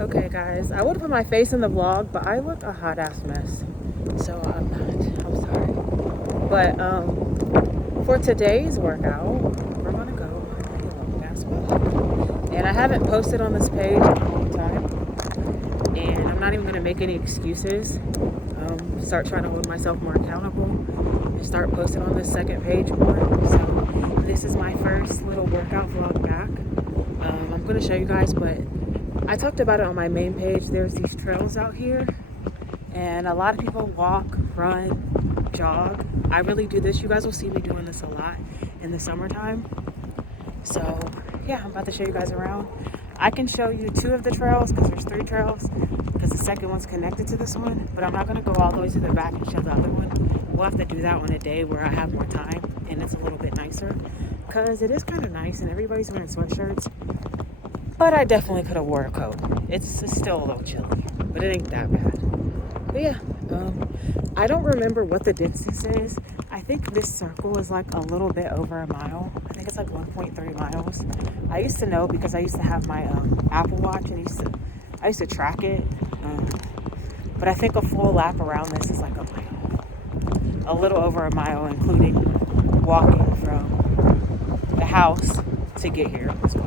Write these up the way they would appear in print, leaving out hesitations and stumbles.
Okay, guys, I would put my face in the vlog, but I look a hot ass mess. So I'm not. I'm sorry. But for today's workout, we're gonna go on a long ass walk. And I haven't posted on this page in a long time. And I'm not even gonna make any excuses. Start trying to hold myself more accountable and start posting on this second page more. So this is my first little workout vlog back. I'm gonna show you guys, but I talked about it on my main page. There's these trails out here and a lot of people walk, run, jog. I really do this. You guys will see me doing this a lot in the summertime. So yeah, I'm about to show you guys around. I can show you two of the trails because there's three trails because the second one's connected to this one, but I'm not going to go all the way to the back and show the other one. We'll have to do that on a day where I have more time and it's a little bit nicer because it is kind of nice and everybody's wearing sweatshirts, but I definitely could have wore a coat. It's still a little chilly, but it ain't that bad. But yeah, I don't remember what the distance is. I think this circle is like a little bit over a mile. I think it's like 1.3 miles. I used to know because I used to have my Apple Watch and I used to track it. But I think a full lap around this is like a mile. A little over a mile, including walking from the house to get here. So,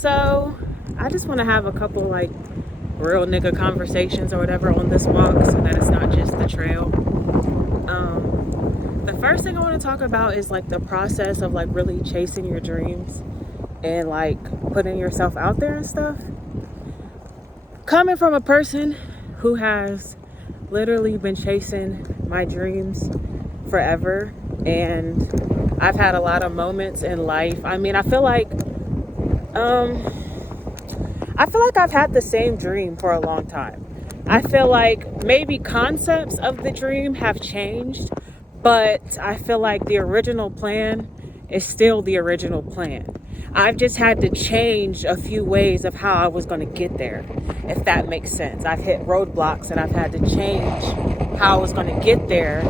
So I just want to have a couple like real nigga conversations or whatever on this walk so that it's not just the trail. The first thing I want to talk about is like the process of like really chasing your dreams and like putting yourself out there and stuff. Coming from a person who has literally been chasing my dreams forever, and I've had a lot of moments in life. I mean, I feel like I've had the same dream for a long time. I feel like maybe concepts of the dream have changed, but I feel like the original plan is still the original plan. I've just had to change a few ways of how I was going to get there, if that makes sense. I've hit roadblocks and I've had to change how I was going to get there,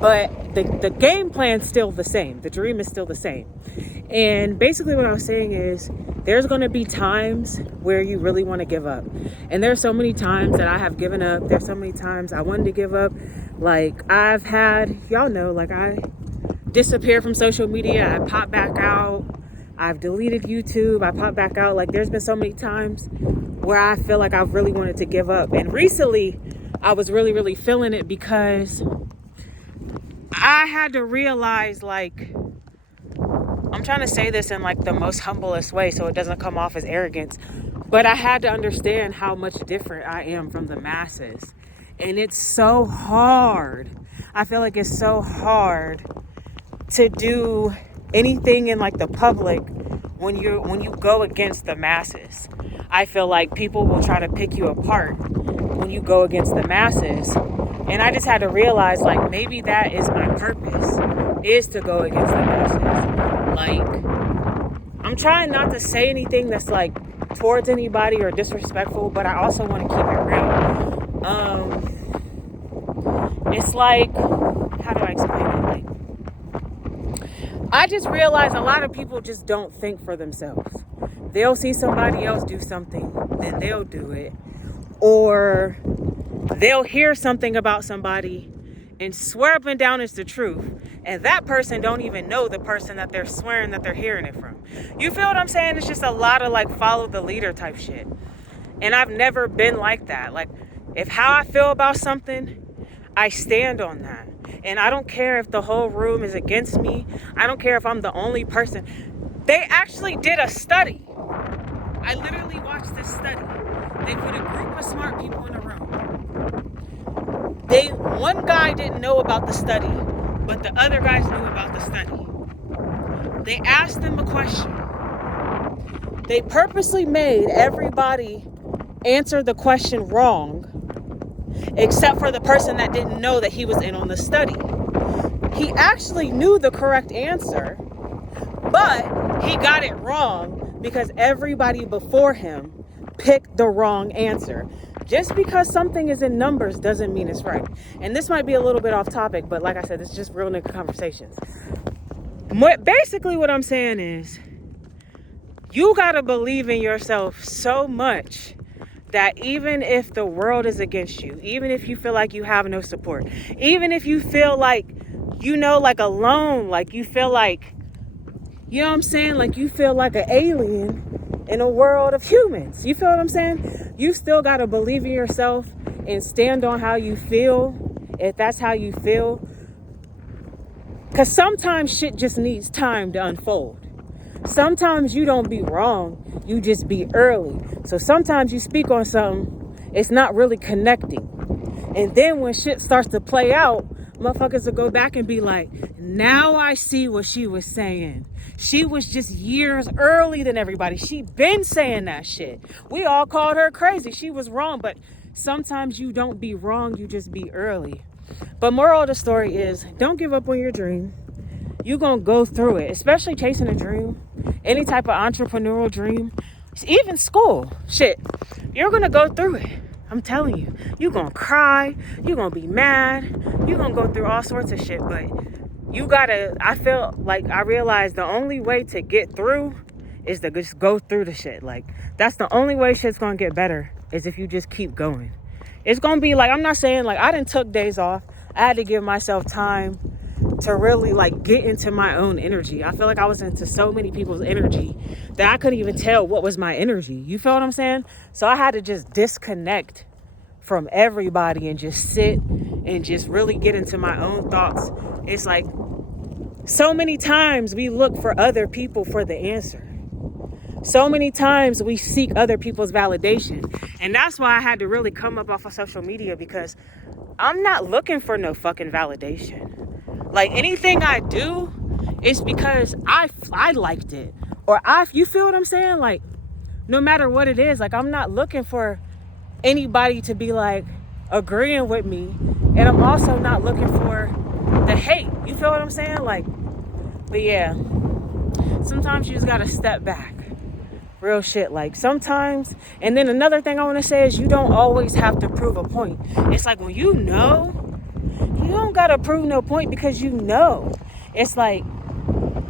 but the game plan's still the same. The dream is still the same. And basically what I was saying is there's going to be times where you really want to give up. And there's so many times that I have given up. There's so many times I wanted to give up. Like I've had, y'all know, like I disappeared from social media. I pop back out. I've deleted YouTube. I pop back out. Like there's been so many times where I feel like I've really wanted to give up. And recently I was really, really feeling it because I had to realize, like, I'm trying to say this in like the most humblest way so it doesn't come off as arrogance, but I had to understand how much different I am from the masses. And it's so hard. I feel like it's so hard to do anything in like the public when you go against the masses. I feel like people will try to pick you apart when you go against the masses. And I just had to realize, like, maybe that is my purpose, is to go against the masses. Like, I'm trying not to say anything that's like towards anybody or disrespectful, but I also want to keep it real. It's like, how do I explain it? Like, I just realized a lot of people just don't think for themselves. They'll see somebody else do something, then they'll do it. Or they'll hear something about somebody and swear up and down it's the truth, and that person don't even know the person that they're swearing that they're hearing it from. You feel what I'm saying? It's just a lot of like follow the leader type shit. And I've never been like that. Like, if how I feel about something, I stand on that. And I don't care if the whole room is against me. I don't care if I'm the only person. They actually did a study. I literally watched this study. They put a group of smart people in a room. One guy didn't know about the study, but the other guys knew about the study. They asked them a question. They purposely made everybody answer the question wrong, except for the person that didn't know that he was in on the study. He actually knew the correct answer, but he got it wrong because everybody before him picked the wrong answer. Just because something is in numbers doesn't mean it's right. And this might be a little bit off topic, but like I said, it's just real nigga conversations. Basically what I'm saying is, you gotta believe in yourself so much that even if the world is against you, even if you feel like you have no support, even if you feel like, like alone, like you feel like, you know what I'm saying? Like you feel like an alien in a world of humans. You feel what I'm saying? You still got to believe in yourself and stand on how you feel, if that's how you feel. Because sometimes shit just needs time to unfold. Sometimes you don't be wrong, you just be early. So sometimes you speak on something, it's not really connecting. And then when shit starts to play out, motherfuckers will go back and be like, now I see what she was saying. She was just years early than everybody. She been saying that shit. We all called her crazy. She was wrong, but sometimes you don't be wrong, you just be early. But moral of the story is, don't give up on your dream. You're going to go through it, especially chasing a dream, any type of entrepreneurial dream, even school. Shit, you're going to go through it. I'm telling you, you're going to cry. You're going to be mad. You're going to go through all sorts of shit. But you got to, I feel like I realized the only way to get through is to just go through the shit. Like, that's the only way shit's going to get better is if you just keep going. It's going to be like, I'm not saying like I didn't took days off. I had to give myself time to really like get into my own energy. I feel like I was into so many people's energy that I couldn't even tell what was my energy. You feel what I'm saying? So I had to just disconnect from everybody and just sit and just really get into my own thoughts. It's like so many times we look for other people for the answer. So many times we seek other people's validation. And that's why I had to really come up off of social media, because I'm not looking for no fucking validation. Like anything I do is because I liked it. Or you feel what I'm saying? Like no matter what it is, like I'm not looking for anybody to be like agreeing with me. And I'm also not looking for the hate. You feel what I'm saying? Like, but yeah, sometimes you just gotta step back. Real shit. Like sometimes, and then another thing I want to say is you don't always have to prove a point. It's like when you don't gotta prove no point because you know. It's like,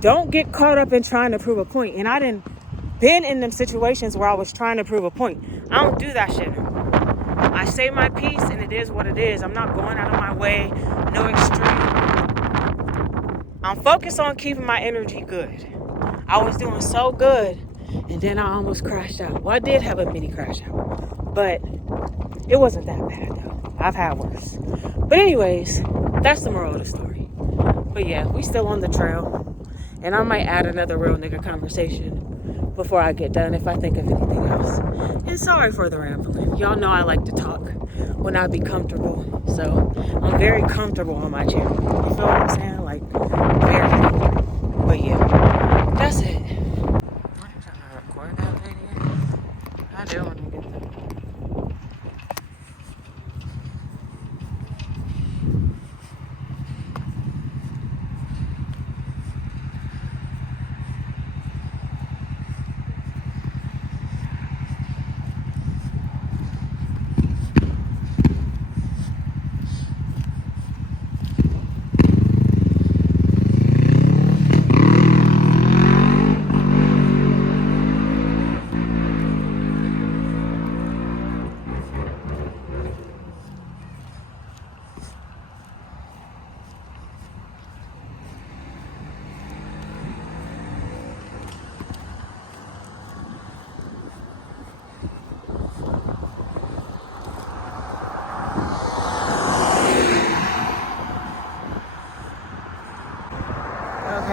don't get caught up in trying to prove a point. And I done been in them situations where I was trying to prove a point. I don't do that shit. I say my piece and it is what it is. I'm not going out of my way. No extreme. I'm focused on keeping my energy good. I was doing so good and then I almost crashed out. Well, I did have a mini crash out, but it wasn't that bad though. I've had worse. But anyways, that's the moral of the story. But yeah, we still on the trail. And I might add another real nigga conversation before I get done if I think of anything else. And sorry for the rambling. Y'all know I like to talk when I be comfortable. So I'm very comfortable on my channel. You feel what I'm saying? Like, very comfortable. But yeah, that's it. What is that, record that video? I do want to get that.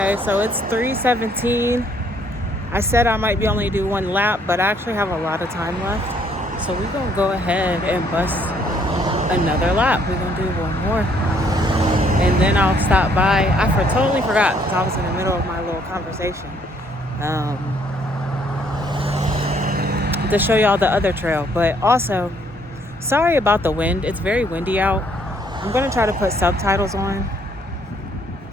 Okay, so it's 3:17. I said I might be only do one lap, but I actually have a lot of time left. So we're gonna go ahead and bust another lap. We're gonna do one more. And then I'll stop by. Totally forgot because I was in the middle of my little conversation. To show y'all the other trail. But also, sorry about the wind. It's very windy out. I'm gonna try to put subtitles on.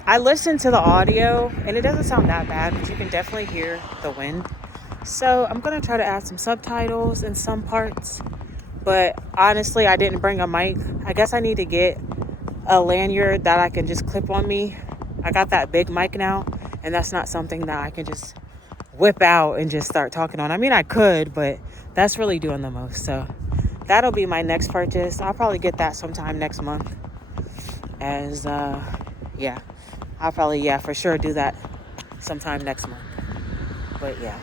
I listened to the audio and it doesn't sound that bad, but you can definitely hear the wind. So I'm going to try to add some subtitles in some parts. But honestly, I didn't bring a mic. I guess I need to get a lanyard that I can just clip on me. I got that big mic now, and that's not something that I can just whip out and just start talking on. I mean, I could, but that's really doing the most. So that'll be my next purchase. I'll probably get that sometime next month. I'll probably, for sure do that sometime next month. But yeah,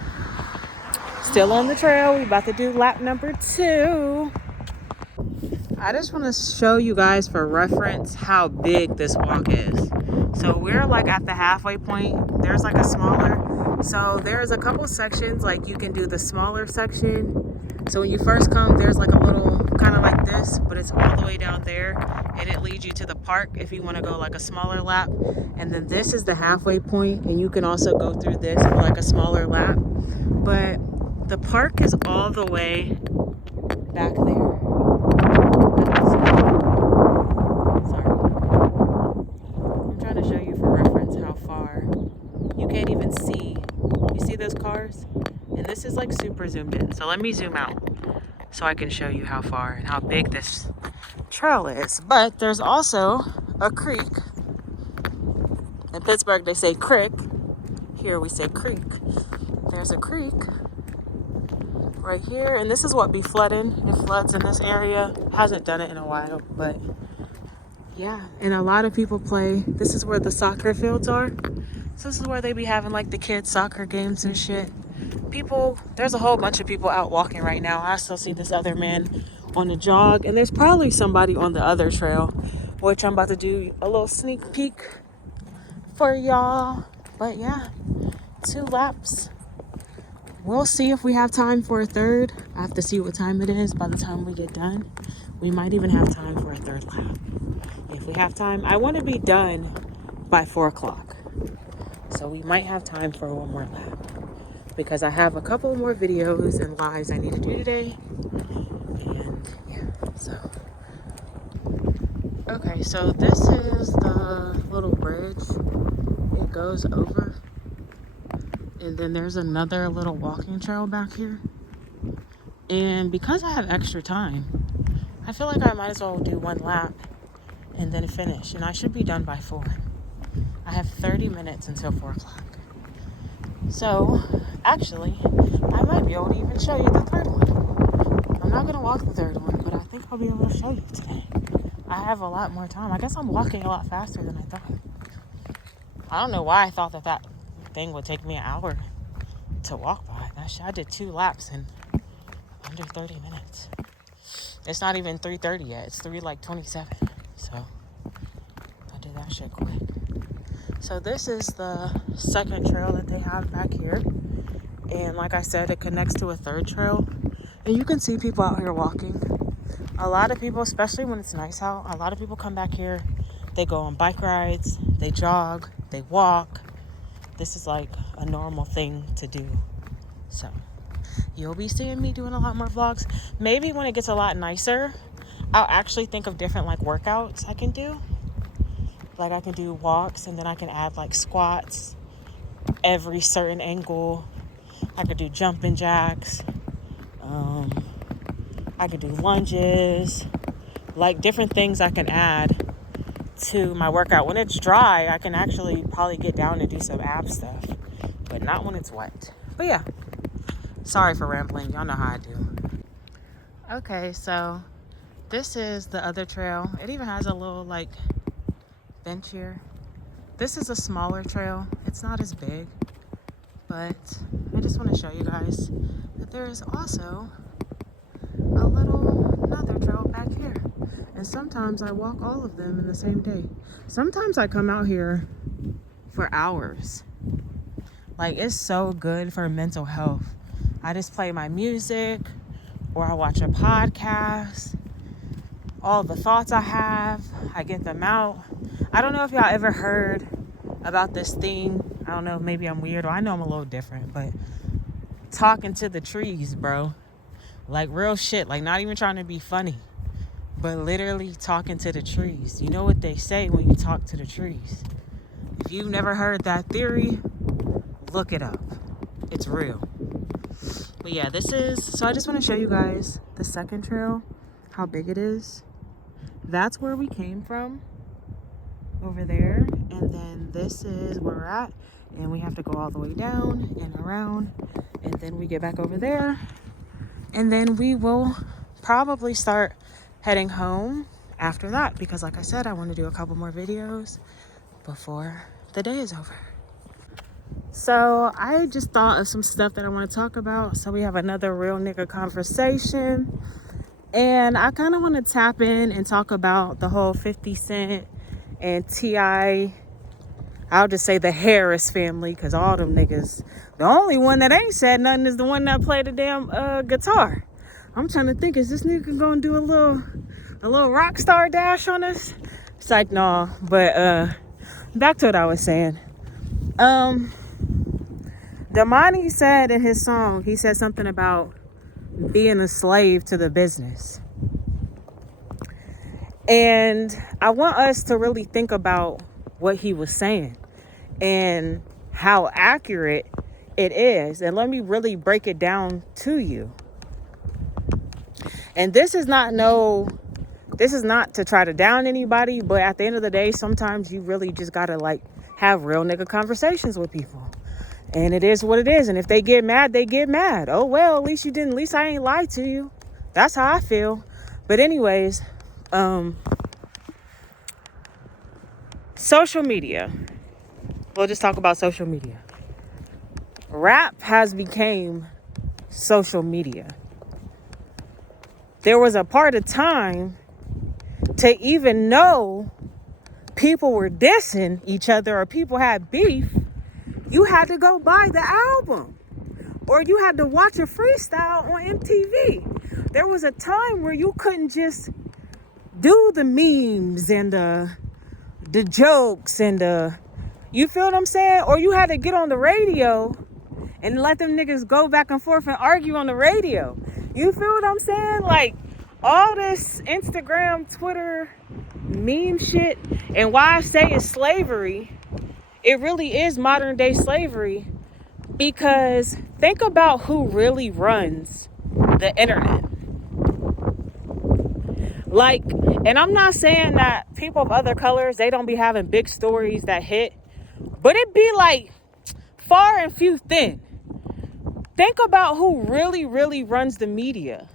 still on the trail. We about to do lap number 2. I just want to show you guys for reference how big this walk is. So we're like at the halfway point. There's like a smaller. So there's a couple sections, like you can do the smaller section. So when you first come, there's like a little kind of like this, but it's all the way down there. And it leads you to the park if you want to go like a smaller lap. And then this is the halfway point, and you can also go through this for like a smaller lap. But the park is all the way back there. Sorry. I'm trying to show you for reference how far. You can't even see. You see those cars? And this is like super zoomed in. So let me zoom out so I can show you how far and how big this trail is. But there's also a creek. In Pittsburgh they say crick. Here we say creek. There's a creek right here, and this is what be flooding. It floods in this area. Hasn't done it in a while, but yeah. And a lot of people play. This is where the soccer fields are. So this is where they be having like the kids soccer games and shit. There's a whole bunch of people out walking right now. I still see this other man on a jog, and there's probably somebody on the other trail, which I'm about to do a little sneak peek for y'all. But yeah, 2 laps. We'll see if we have time for a third. I have to see what time it is by the time we get done. We might even have time for a third lap. If we have time, I want to be done by 4 o'clock. So we might have time for one more lap, because I have a couple more videos and lives I need to do today. And yeah, so. Okay, so this is the little bridge. It goes over. And then there's another little walking trail back here. And because I have extra time, I feel like I might as well do 1 lap and then finish. And I should be done by 4. I have 30 minutes until 4 o'clock. So, actually, I might be able to even show you the third one. I'm not going to walk the third one, but I think I'll be able to show you today. I have a lot more time. I guess I'm walking a lot faster than I thought. I don't know why I thought that thing would take me an hour to walk by. I did 2 laps in under 30 minutes. It's not even 3:30 yet. It's 3:27. So I did that shit quick. So this is the second trail that they have back here. And like I said, it connects to a third trail. And you can see people out here walking. A lot of people, especially when it's nice out, a lot of people come back here. They go on bike rides, they jog, they walk. This is like a normal thing to do. So you'll be seeing me doing a lot more vlogs. Maybe when it gets a lot nicer, I'll actually think of different like workouts I can do. Like I can do walks, and then I can add like squats every certain angle. I could do jumping jacks. I could do lunges, like different things I can add to my workout. When it's dry, I can actually probably get down and do some ab stuff, but not when it's wet. But yeah, sorry for rambling. Y'all know how I do. Okay, so this is the other trail. It even has a little like bench here. This is a smaller trail. It's not as big, but I just want to show you guys that there is also another trail back here. And sometimes I walk all of them in the same day. Sometimes I come out here for hours. Like, it's so good for mental health. I just play my music or I watch a podcast. All the thoughts I have, I get them out. I don't know if y'all ever heard about this thing. I don't know, maybe I'm weird, or I know I'm a little different, but talking to the trees, bro. Like, real shit. Like, not even trying to be funny, but literally talking to the trees. You know what they say when you talk to the trees. If you've never heard that theory, look it up. It's real. But yeah, so I just want to show you guys the second trail, how big it is. That's where we came from, over there. And then this is where we're at. And we have to go all the way down and around. And then we get back over there. And then we will probably start heading home after that. Because like I said, I want to do a couple more videos before the day is over. So I just thought of some stuff that I want to talk about. So we have another real nigga conversation. And I kind of want to tap in and talk about the whole 50 Cent and T.I. I'll just say the Harris family, because all them niggas, the only one that ain't said nothing is the one that played the damn guitar. I'm trying to think, is this nigga gonna do a little rock star dash on us? It's like, no. But back to what I was saying. Damani said in his song, he said something about being a slave to the business. And I want us to really think about what he was saying and how accurate it is. And let me really break it down to you. And this is not to try to down anybody, but at the end of the day, sometimes you really just gotta like have real nigga conversations with people. And it is what it is. And if they get mad, they get mad. Oh, well, at least I ain't lied to you. That's how I feel. But anyways, social media. We'll just talk about social media. Rap has become social media. There was a part of time to even know people were dissing each other or people had beef. You had to go buy the album or you had to watch a freestyle on MTV. There was a time where you couldn't just do the memes and the jokes and you feel what I'm saying? Or you had to get on the radio and let them niggas go back and forth and argue on the radio. You feel what I'm saying? Like, all this Instagram, Twitter, meme shit, and why I say it's slavery, it really is modern day slavery, because think about who really runs the internet. Like, and I'm not saying that people of other colors, they don't be having big stories that hit, but it be like far and few thin. Think about who really, really runs the media.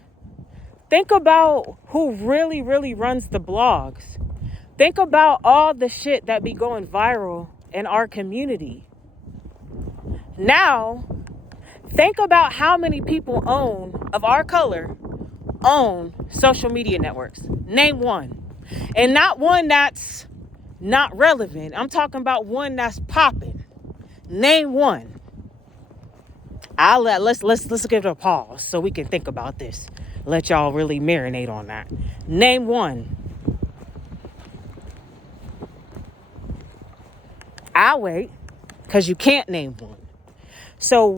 Think about who really, really runs the blogs. Think about all the shit that be going viral in our community. Now, think about how many people of our color own social media networks. Name one. And not one that's not relevant. I'm talking about one that's popping. Name one. Let's give it a pause so we can think about this. Let y'all really marinate on that. Name one. I'll wait, because you can't name one. So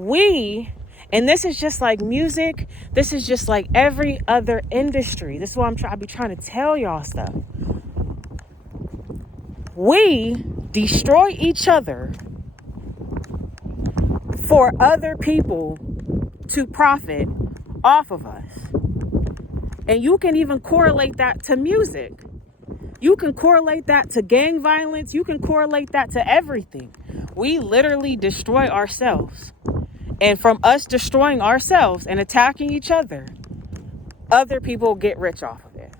and this is just like music, this is just like every other industry. This is why I be trying to tell y'all stuff. We destroy each other for other people to profit off of us. And you can even correlate that to music. You can correlate that to gang violence. You can correlate that to everything. We literally destroy ourselves. And from us destroying ourselves and attacking each other people get rich off of it.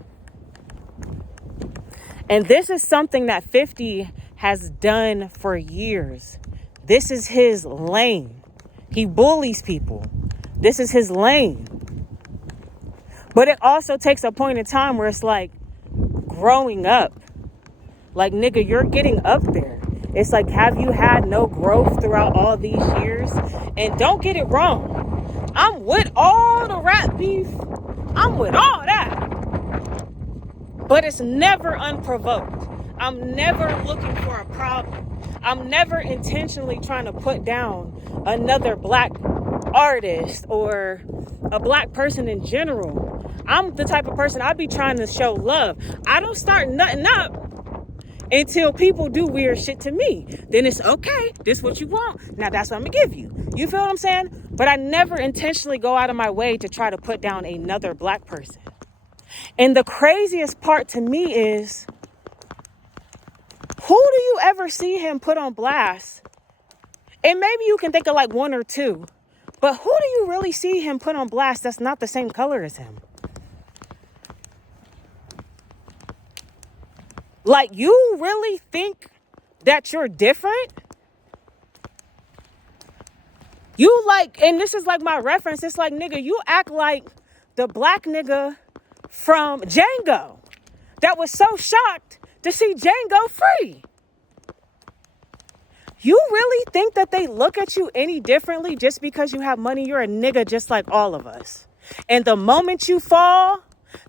And this is something that 50 has done for years. This is his lane. He bullies people. This is his lane. But it also takes a point in time where it's like growing up. Like, nigga, you're getting up there. It's like, have you had no growth throughout all these years? And don't get it wrong, I'm with all the rap beef, I'm with all that, but it's never unprovoked. I'm never looking for a problem. I'm never intentionally trying to put down another black artist or a black person in general. I'm the type of person, I be trying to show love. I don't start nothing up until people do weird shit to me. Then it's okay, this what you want, now that's what I'm gonna give you. You feel what I'm saying? But I never intentionally go out of my way to try to put down another black person. And the craziest part to me is, who do you ever see him put on blast? And maybe you can think of like one or two, but who do you really see him put on blast that's not the same color as him? Like, you really think that you're different? You like, and this is like my reference, it's like, nigga, you act like the black nigga from Django that was so shocked to see Django free. You really think that they look at you any differently just because you have money? You're a nigga just like all of us. And the moment you fall,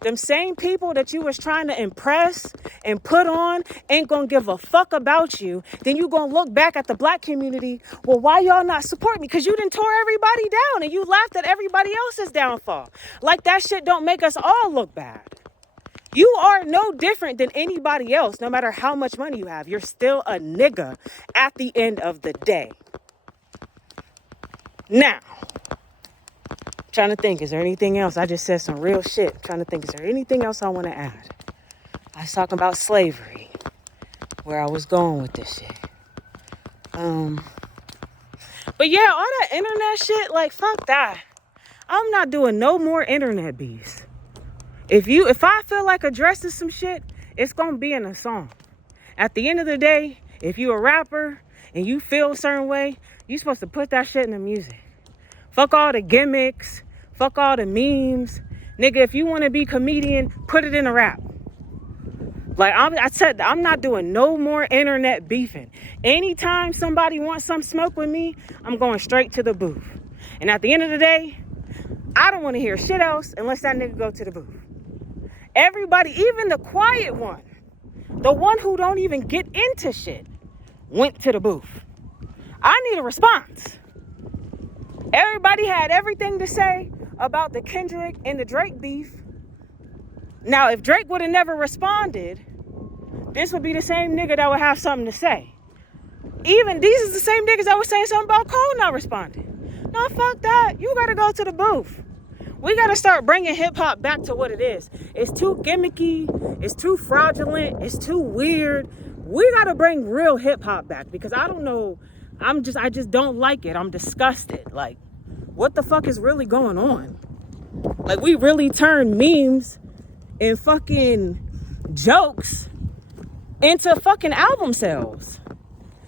them same people that you was trying to impress and put on ain't gonna give a fuck about you. Then you gonna look back at the black community. Well, why y'all not support me? Because you done tore everybody down and you laughed at everybody else's downfall. Like, that shit don't make us all look bad. You are no different than anybody else, no matter how much money you have. You're still a nigga at the end of the day. Now, I'm trying to think, is there anything else? I just said some real shit. I'm trying to think, is there anything else I want to add? I was talking about slavery, where I was going with this shit. But yeah, all that internet shit, like, fuck that. I'm not doing no more internet beefs. If I feel like addressing some shit, it's gonna be in a song. At the end of the day, if you a rapper and you feel a certain way, you supposed to put that shit in the music. Fuck all the gimmicks, fuck all the memes. Nigga, if you want to be comedian, put it in a rap. Like, I said, I'm not doing no more internet beefing. Anytime somebody wants some smoke with me, I'm going straight to the booth. And at the end of the day, I don't want to hear shit else unless that nigga go to the booth. Everybody, even the quiet one, the one who don't even get into shit, went to the booth. I need a response. Everybody had everything to say about the Kendrick and the Drake beef. Now, if Drake would have never responded, this would be the same nigga that would have something to say. Even these is the same niggas that was saying something about Cole not responding. No, fuck that. You gotta go to the booth. We gotta start bringing hip hop back to what it is. It's too gimmicky. It's too fraudulent. It's too weird. We gotta bring real hip hop back, because I don't know. I just don't like it. I'm disgusted. Like, what the fuck is really going on? Like, we really turn memes and fucking jokes into fucking album sales.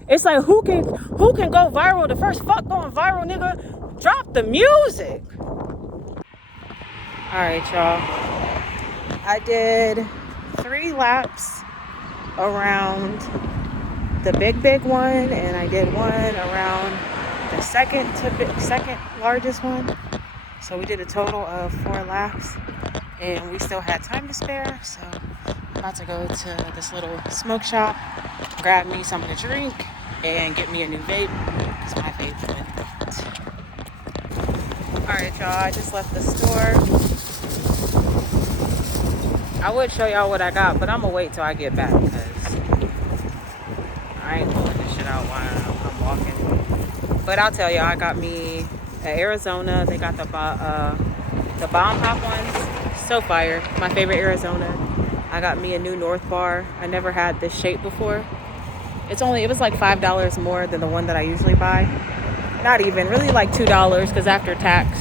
It's like, who can go viral the first? Fuck going viral, nigga. Drop the music. All right, y'all. I did 3 laps around the big one, and I did one around the second largest one. So we did a total of 4 laps, and we still had time to spare. So I'm about to go to this little smoke shop, grab me something to drink, and get me a new vape, because my vape went out. All right, y'all, I just left the store. I would show y'all what I got, but I'm gonna wait till I get back, because I ain't pulling this shit out while I'm walking. But I'll tell y'all, I got me at Arizona. They got the bomb pop ones. So fire. My favorite Arizona. I got me a new North Bar. I never had this shape before. It was like $5 more than the one that I usually buy. Not even, really like $2, because after tax,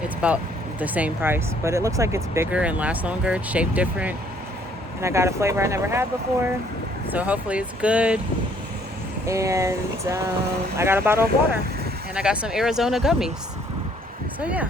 it's about the same price. But it looks like it's bigger and lasts longer. It's shaped different. And I got a flavor I never had before. So hopefully it's good. And I got a bottle of water. And I got some Arizona gummies. So yeah.